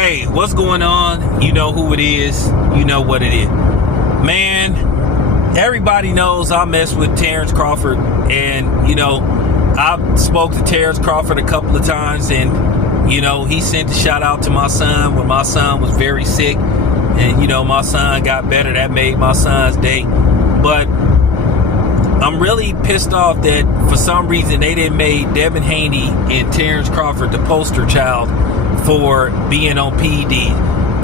Hey, what's going on? You know who it is. You know what it is. Man, everybody knows I mess with Terrence Crawford. And, you know, I spoke to Terrence Crawford a couple of times. And, you know, he sent a shout out to my son when my son was very sick. And, you know, my son got better. That made my son's day. But I'm really pissed off that for some reason they didn't make Devin Haney and Terrence Crawford the poster child for being on PED.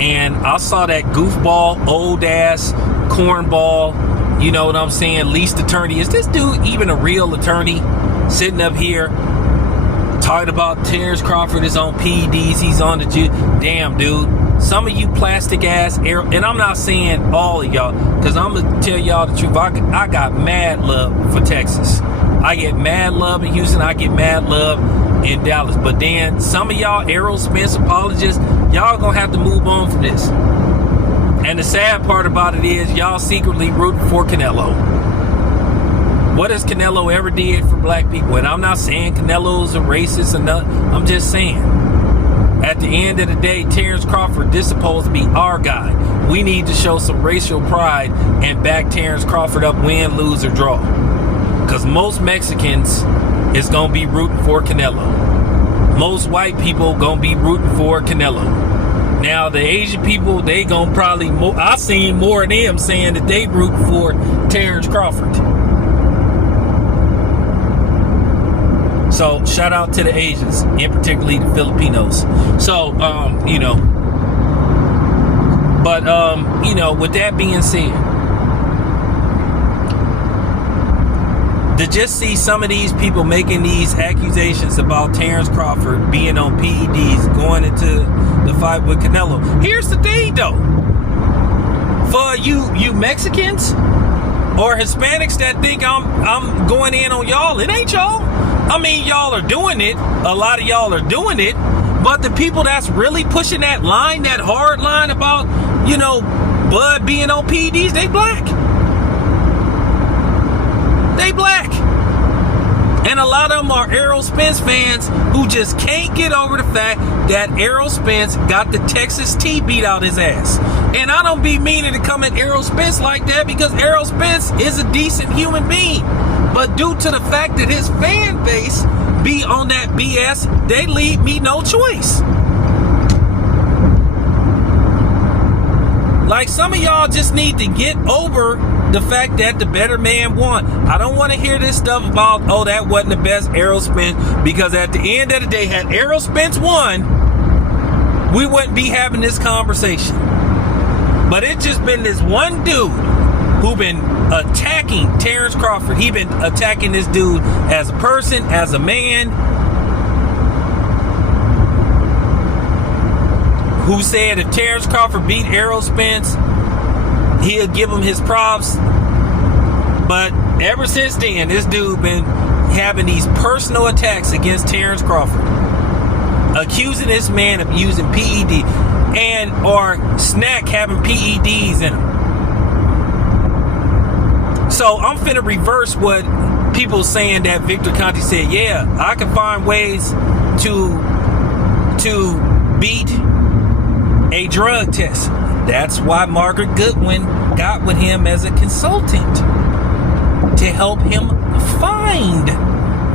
And I saw that goofball, old ass, cornball, you know what I'm saying, least attorney. Is this dude even a real attorney sitting up here talking about Terrence Crawford is on PEDs, he's on the damn dude. Some of you plastic ass and I'm not saying all of y'all, because I'm gonna tell y'all the truth. I got mad love for Texas. I get mad love in Houston. I get mad love in Dallas. But then some of y'all Errol Spence apologists, y'all gonna have to move on from this. And the sad part about it is y'all secretly rooting for Canelo. What has Canelo ever did for black people? And I'm not saying Canelo's a racist or nothing. I'm just saying, at the end of the day, Terrence Crawford, this is supposed to be our guy. We need to show some racial pride and back Terrence Crawford up, win, lose, or draw. Because most Mexicans is going to be rooting for Canelo. Most white people going to be rooting for Canelo. Now, the Asian people, they going to probably, I seen more of them saying that they root for Terrence Crawford. So, shout out to the Asians, and particularly the Filipinos. So, you know, but, you know, with that being said, to just see some of these people making these accusations about Terrence Crawford being on PEDs, going into the fight with Canelo. Here's the thing, though. For you Mexicans or Hispanics that think I'm going in on y'all, it ain't y'all. I mean, y'all are doing it. A lot of y'all are doing it. But the people that's really pushing that line, that hard line about, you know, Bud being on PEDs, they black. They black. And a lot of them are Errol Spence fans who just can't get over the fact that Errol Spence got the Texas T beat out his ass. And I don't be meaning to come at Errol Spence like that, because Errol Spence is a decent human being. But due to the fact that his fan base be on that BS, they leave me no choice. Like, some of y'all just need to get over the fact that the better man won. I don't want to hear this stuff about, oh, that wasn't the best Errol Spence, because at the end of the day, had Errol Spence won, we wouldn't be having this conversation. But it's just been this one dude who been attacking Terrence Crawford. He been attacking this dude as a person, as a man, who said if Terrence Crawford beat Errol Spence, he'll give him his props. But ever since then, this dude been having these personal attacks against Terrence Crawford, accusing this man of using PED and or snack having PEDs in him. So I'm finna reverse what people saying that Victor Conte said. Yeah, I can find ways to beat a drug test. That's why Margaret Goodwin got with him as a consultant, to help him find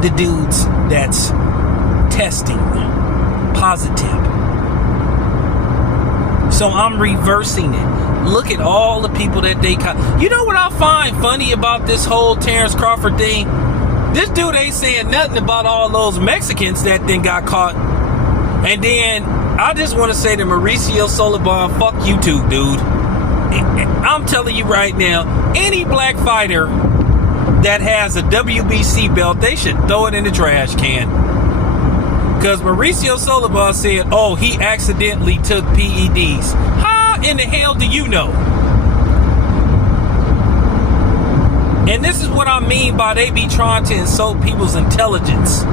the dudes that's testing positive. So I'm reversing it. Look at all the people that they caught. You know what I find funny about this whole Terrence Crawford thing? This dude ain't saying nothing about all those Mexicans that then got caught. And then I just want to say to Mauricio Sullivan, fuck you too, dude. I'm telling you right now, any black fighter that has a WBC belt, they should throw it in the trash can. Because Mauricio Sullivan said, oh, he accidentally took PEDs. How in the hell do you know? And this is what I mean by they be trying to insult people's intelligence.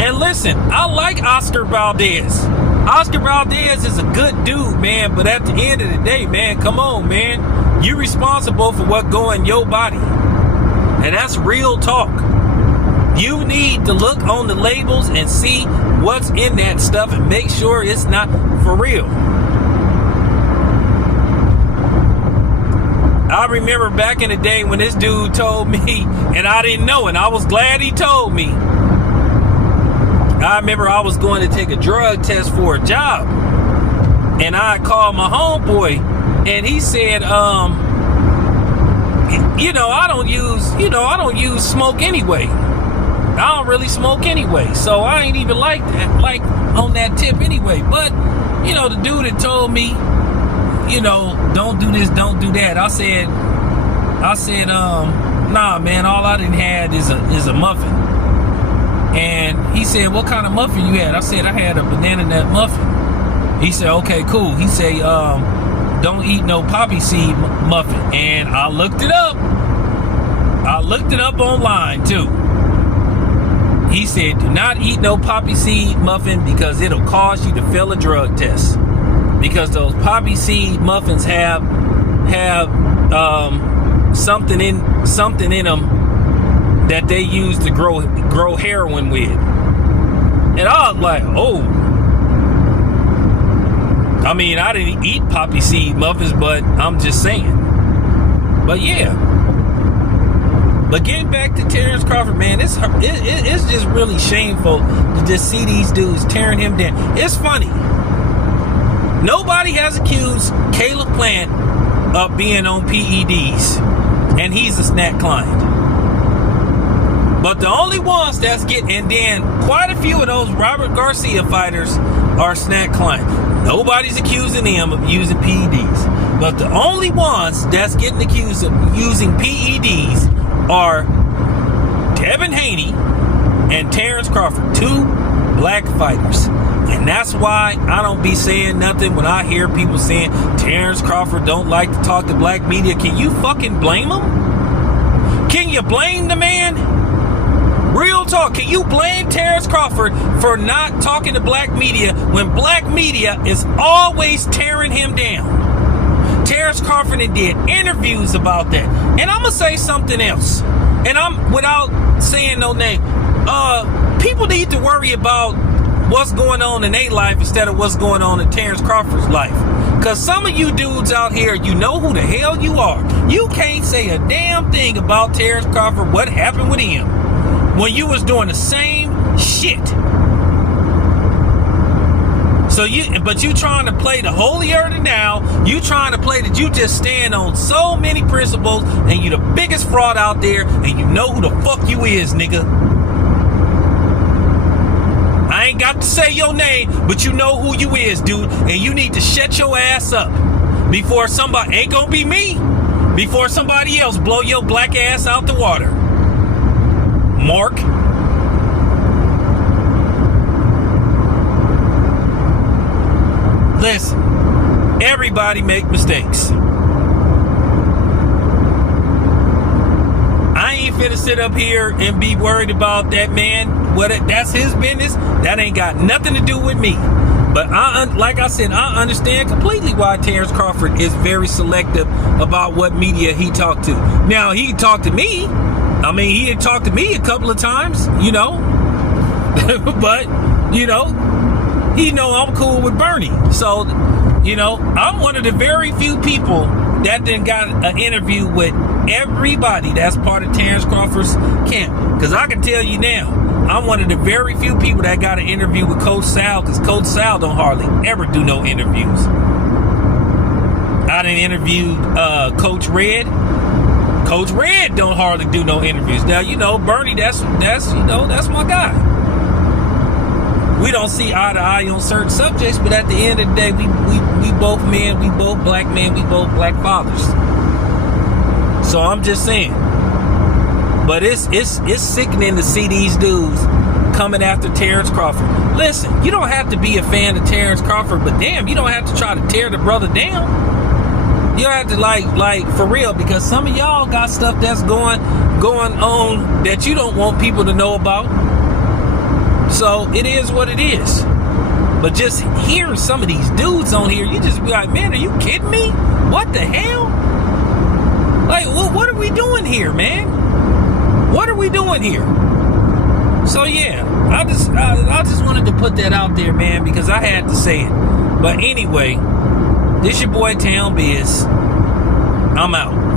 And listen, I like Oscar Valdez. Oscar Valdez is a good dude, man. But at the end of the day, man, come on, man. You're responsible for what go in your body. And that's real talk. You need to look on the labels and see what's in that stuff and make sure it's not for real. I remember back in the day when this dude told me, and I didn't know, and I was glad he told me. I remember I was going to take a drug test for a job, and I called my homeboy, and he said, I don't use smoke anyway. I don't really smoke anyway, so I ain't even like that, like on that tip anyway. But, the dude had told me, don't do this, don't do that. I said, nah, man, all I didn't have is a muffin. And he said, what kind of muffin you had? I said, I had a banana nut muffin. He said, okay, cool. He said, don't eat no poppy seed muffin. And I looked it up. I looked it up online too. He said, do not eat no poppy seed muffin because it'll cause you to fail a drug test. Because those poppy seed muffins have something in them that they use to grow heroin with. And I was like, oh. I mean, I didn't eat poppy seed muffins, but I'm just saying. But yeah. But getting back to Terrence Crawford, man, it's just really shameful to just see these dudes tearing him down. It's funny. Nobody has accused Caleb Plant of being on PEDs, and he's a snack client. But the only ones that's getting, and then quite a few of those Robert Garcia fighters are snack clients. Nobody's accusing them of using PEDs. But the only ones that's getting accused of using PEDs are Devin Haney and Terrence Crawford, two black fighters. And that's why I don't be saying nothing when I hear people saying Terrence Crawford don't like to talk to black media. Can you fucking blame him? Can you blame the man? Real talk, can you blame Terrence Crawford for not talking to black media when black media is always tearing him down? Terrence Crawford did interviews about that. And I'm going to say something else. And I'm, without saying no name, people need to worry about what's going on in their life instead of what's going on in Terrence Crawford's life. Because some of you dudes out here, you know who the hell you are. You can't say a damn thing about Terrence Crawford, what happened with him, when you was doing the same shit. But you trying to play the holier than thou. You trying to play that you just stand on so many principles and you the biggest fraud out there and you know who the fuck you is, nigga. I ain't got to say your name, but you know who you is, dude. And you need to shut your ass up before somebody, ain't gonna be me, before somebody else blow your black ass out the water. Mark. Listen, everybody make mistakes. I ain't finna sit up here and be worried about that man. That's his business. That ain't got nothing to do with me. But like I said, I understand completely why Terrence Crawford is very selective about what media he talked to. Now, he talked to me. I mean, he had talked to me a couple of times, but, he know I'm cool with Bernie. So, I'm one of the very few people that then got an interview with everybody that's part of Terrence Crawford's camp. Because I can tell you now, I'm one of the very few people that got an interview with Coach Sal, because Coach Sal don't hardly ever do no interviews. I done interviewed Coach Red. Coach Red don't hardly do no interviews. Now, Bernie, that's my guy. We don't see eye to eye on certain subjects, but at the end of the day, we both men, we both black men, we both black fathers. So I'm just saying. But it's sickening to see these dudes coming after Terrence Crawford. Listen, you don't have to be a fan of Terrence Crawford, but damn, you don't have to try to tear the brother down. You don't have to like for real, because some of y'all got stuff that's going on that you don't want people to know about. So it is what it is. But just hearing some of these dudes on here, you just be like, man, are you kidding me? What the hell? Like, what are we doing here, man? What are we doing here? So yeah, I just wanted to put that out there, man, because I had to say it. But anyway, this your boy Town Biz. I'm out.